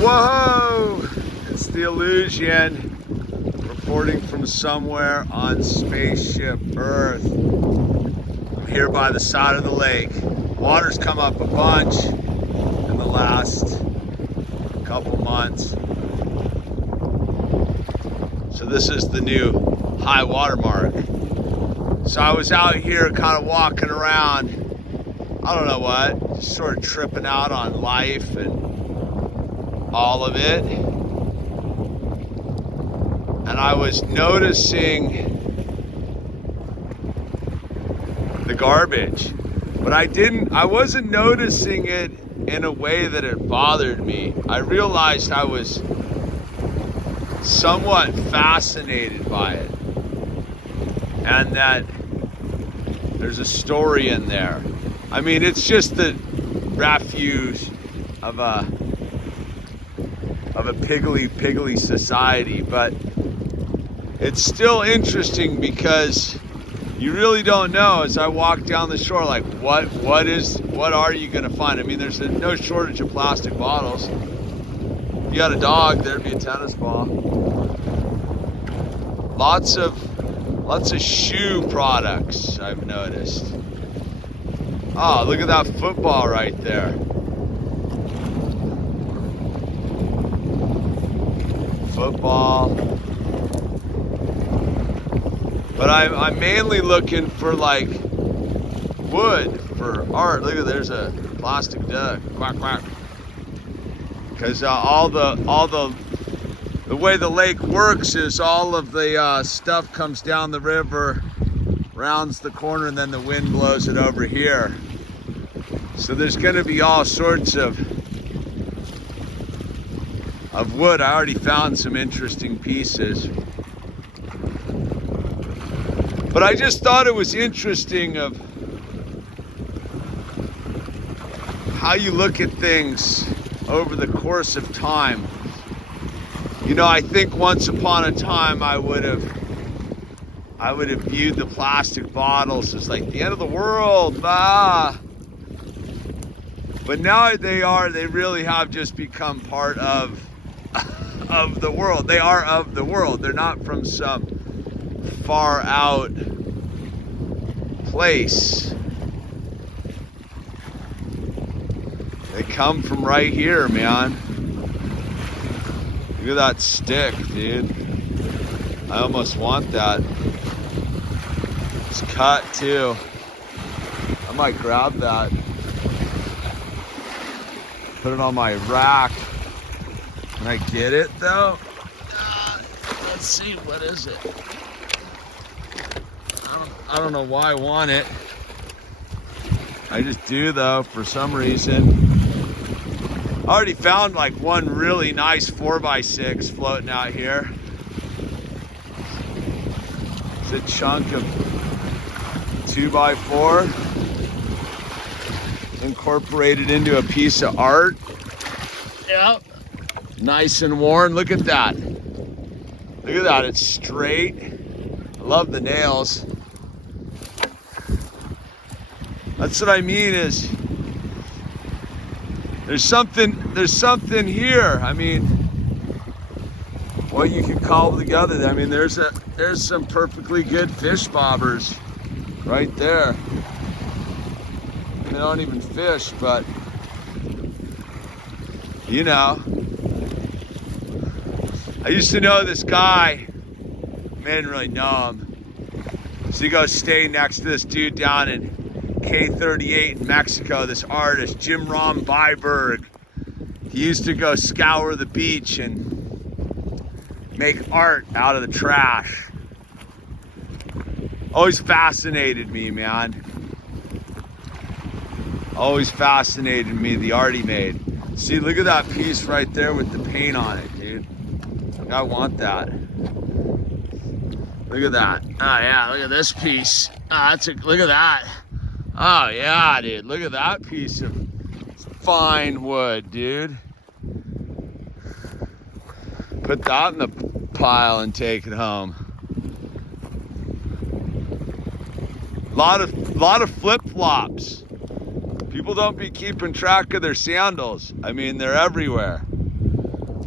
Whoa! It's the Illusion reporting from somewhere on Spaceship Earth. I'm here by the side of the lake. Water's come up a bunch in the last couple months. So this is the new high water mark. So I was out here kind of walking around, I don't know what, just sort of tripping out on life and all of it. And I was noticing the garbage, but I wasn't noticing it in a way that it bothered me. I realized I was somewhat fascinated by it, and that there's a story in there. I mean, it's just the refuse of a piggly society, but it's still interesting because you really don't know. As I walk down the shore, like what are you gonna find? I mean, there's no shortage of plastic bottles. If you got a dog, there'd be a tennis ball. Lots of shoe products, I've noticed. Oh, look at that football right there. Football. But I'm mainly looking for like wood for art. Look at, there's a plastic duck. Quack quack. Because all the way the lake works is all of the stuff comes down the river, rounds the corner, and then the wind blows it over here. So there's going to be all sorts of wood. I already found some interesting pieces. But I just thought it was interesting of how you look at things over the course of time. You know, I think once upon a time I would have viewed the plastic bottles as like the end of the world. But now they really have just become part of the world. They are of the world. They're not from some far out place. They come from right here, man. Look at that stick, dude. I almost want that. It's cut too. I might grab that. Put it on my rack. Can I get it though? Let's see, what is it? I don't know why I want it. I just do though, for some reason. I already found like one really nice 4x6 floating out here. It's a chunk of 2x4 incorporated into a piece of art. Yep. Nice and worn. Look at that. Look at that. It's straight. I love the nails. That's what I mean, is there's something here. I mean, what you could cobble together. I mean, there's some perfectly good fish bobbers right there. They don't even fish, but you know. I used to know this guy. I didn't really know him. So he goes stay next to this dude down in K38 in Mexico, this artist, Jim Rom Byberg. He used to go scour the beach and make art out of the trash. Always fascinated me, man. Always fascinated me, the art he made. See, look at that piece right there with the paint on it, dude. I want that. Look at that. Oh yeah, look at this piece. Look at that. Oh yeah, dude, look at that piece of fine wood, dude. Put that in the pile and take it home. Lot of flip-flops. People don't be keeping track of their sandals. I mean, they're everywhere.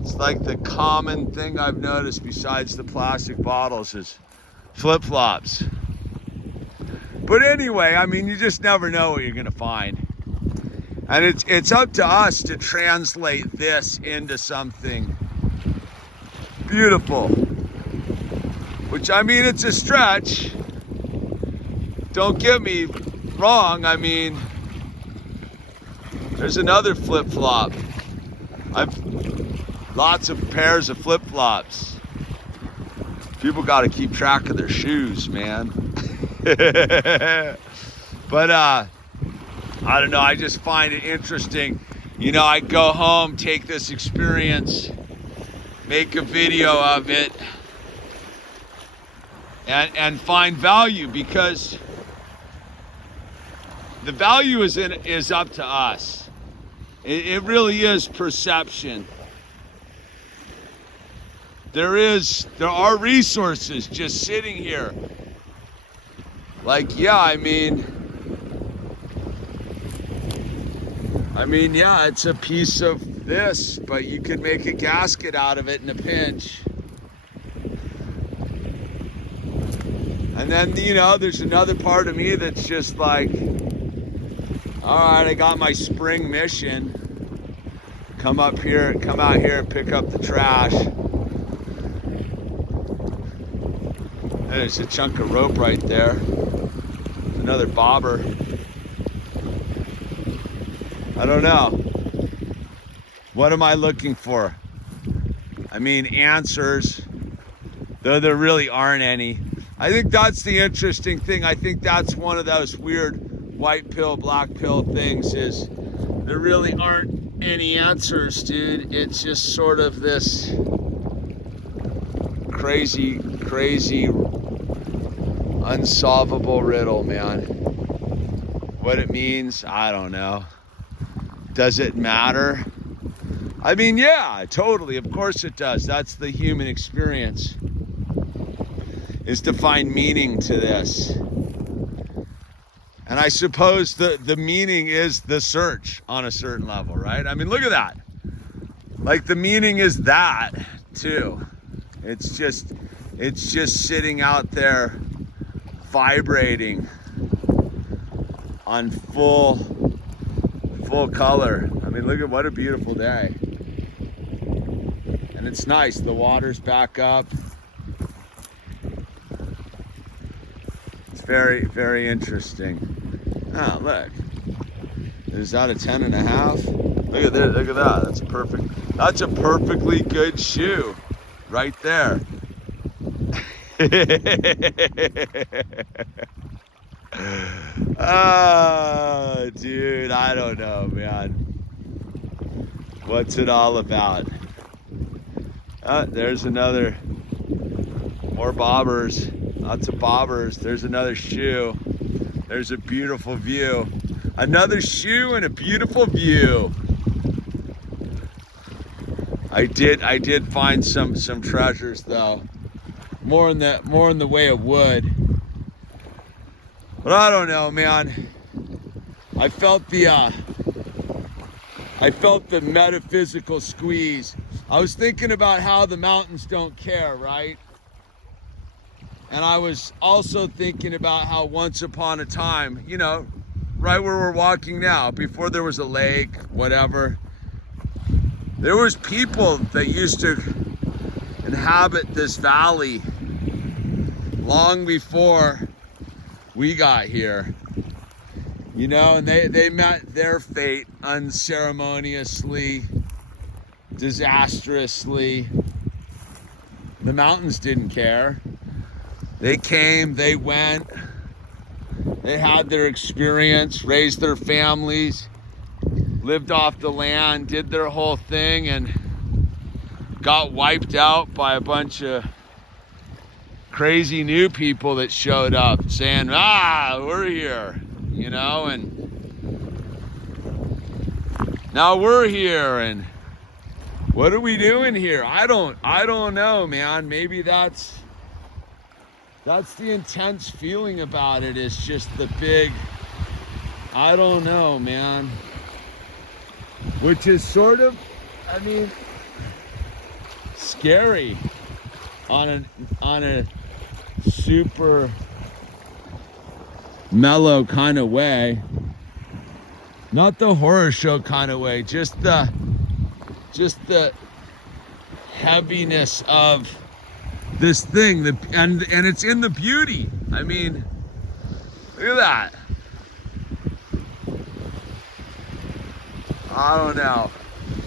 It's like the common thing I've noticed besides the plastic bottles is flip-flops. But anyway, I mean, you just never know what you're gonna find. And it's up to us to translate this into something beautiful. Which, I mean, it's a stretch. Don't get me wrong, I mean, there's another flip-flop. I've lots of pairs of flip-flops. People got to keep track of their shoes, man. But I don't know, I just find it interesting. You know, I go home, take this experience, make a video of it, and find value, because the value is up to us. It really is perception. There are resources just sitting here. Like, yeah, I mean, yeah, it's a piece of this, but you could make a gasket out of it in a pinch. And then, you know, there's another part of me that's just like, all right, I got my spring mission. Come out here and pick up the trash. There's a chunk of rope right there. Another bobber. I don't know. What am I looking for? I mean, answers, though there really aren't any. I think that's the interesting thing. I think that's one of those weird white pill, black pill things, is there really aren't any answers, dude. It's just sort of this crazy, unsolvable riddle, man. What it means, I don't know. Does it matter? I mean, yeah, totally. Of course it does. That's the human experience, is to find meaning to this. And I suppose the meaning is the search on a certain level, right? I mean, look at that. Like, the meaning is that too. It's just sitting out there vibrating on full color. I mean, look at what a beautiful day. And it's nice. The water's back up. It's very, very interesting. Oh, look. Is that a 10.5? Look at this. Look at that. That's a perfectly good shoe right there. Oh, dude, I don't know, man. What's it all about? There's another, more bobbers, lots of bobbers. There's another shoe. There's a beautiful view. Another shoe and a beautiful view. I did find some treasures though. More in the way of wood. But I don't know, man. I felt the metaphysical squeeze. I was thinking about how the mountains don't care, right? And I was also thinking about how once upon a time, you know, right where we're walking now, before there was a lake, whatever, there was people that used to inhabit this valley long before we got here, you know, and they met their fate unceremoniously, disastrously. The mountains didn't care. They came, they went, they had their experience, raised their families, lived off the land, did their whole thing, and got wiped out by a bunch of crazy new people that showed up saying, we're here, you know, and now we're here, and what are we doing here? I don't know, man. Maybe that's the intense feeling about it, is just the big, I don't know, man. Which is sort of, I mean, scary on a super mellow kind of way. Not the horror show kind of way, just the heaviness of this thing, and it's in the beauty. I mean, look at that. I don't know.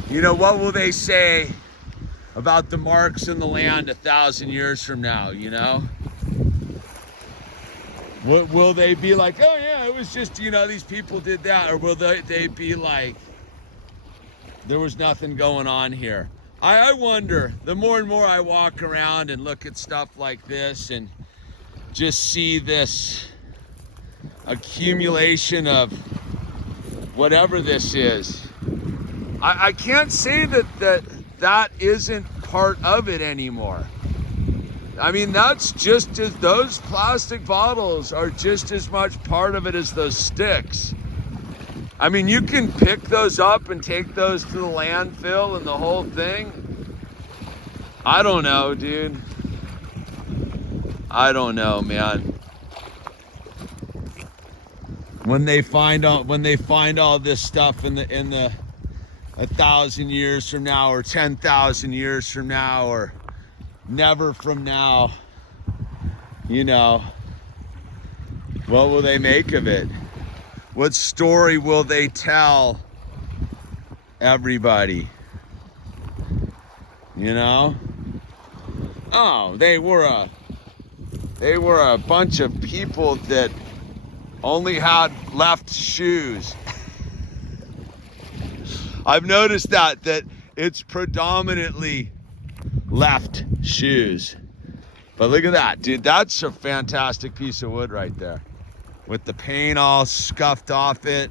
You know, what will they say about the marks in the land 1,000 years from now, you know? Will they be like, oh yeah, it was just, you know, these people did that? Or will they be like, there was nothing going on here? I wonder, the more and more I walk around and look at stuff like this and just see this accumulation of whatever this is, I can't say that isn't part of it anymore. I mean, that's just as, those plastic bottles are just as much part of it as those sticks. I mean, you can pick those up and take those to the landfill and the whole thing. I don't know, dude. I don't know, man. When they find all this stuff in the 1,000 years from now, or 10,000 years from now, or never from now, you know, what will they make of it? What story will they tell everybody? You know? Oh, they were a bunch of people that only had left shoes. I've noticed that it's predominantly left shoes. But look at that, dude. That's a fantastic piece of wood right there, with the paint all scuffed off it.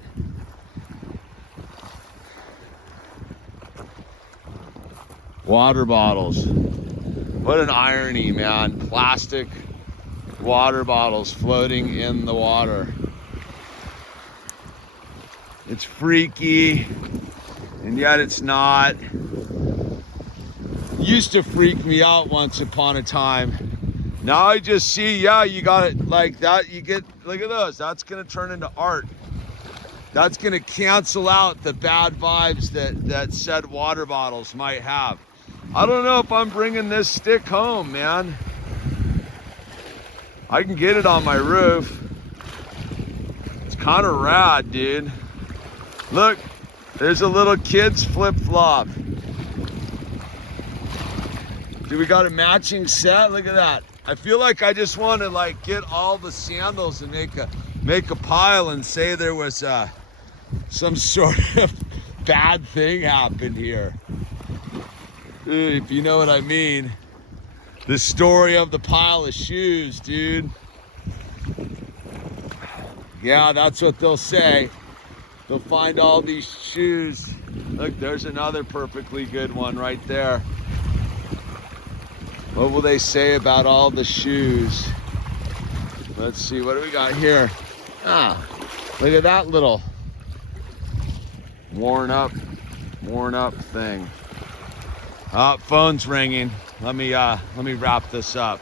Water bottles. What an irony, man. Plastic water bottles floating in the water. It's freaky, and yet it's not. Used to freak me out once upon a time. Now I just see, yeah, you got it like that. You get, look at those. That's gonna turn into art. That's gonna cancel out the bad vibes that said water bottles might have. I don't know if I'm bringing this stick home, man. I can get it on my roof. It's kind of rad, dude. Look, there's a little kid's flip-flop. Dude, we got a matching set. Look at that. I feel like I just want to like get all the sandals and make a pile and say there was some sort of bad thing happened here. If you know what I mean. The story of the pile of shoes, dude. Yeah, that's what they'll say. They'll find all these shoes. Look, there's another perfectly good one right there. What will they say about all the shoes? Let's see, what do we got here? Ah, look at that little worn up thing. Phone's ringing. Let me wrap this up.